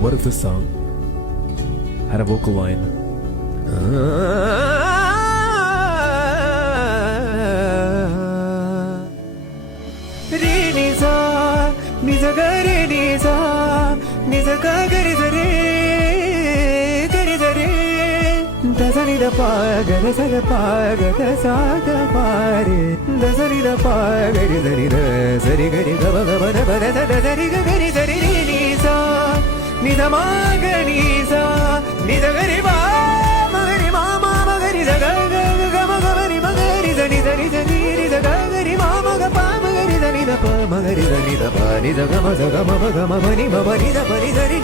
What if this song had a vocal line? रे निजा निज ग रे निजा निज ग गरि जरे गरि जरे दसनि द पा ग द स ग पा ग द सा ग पा रे दसनि द पा गरि जरि द सरि गरि ग ग ब द ब द द सरि ग गरि जरि रे निजा निज मा ग निजा निज गरि मा म गरि मा मा म गरि ज ग ग ग म ग रि म गरि ज नि ज रि ज नि रि ज ग गरि मा म ग पा म गरि ज नि द प म गरि ज नि द प नि ज ग म ज ग म ग म प नि म प नि द प नि ज रि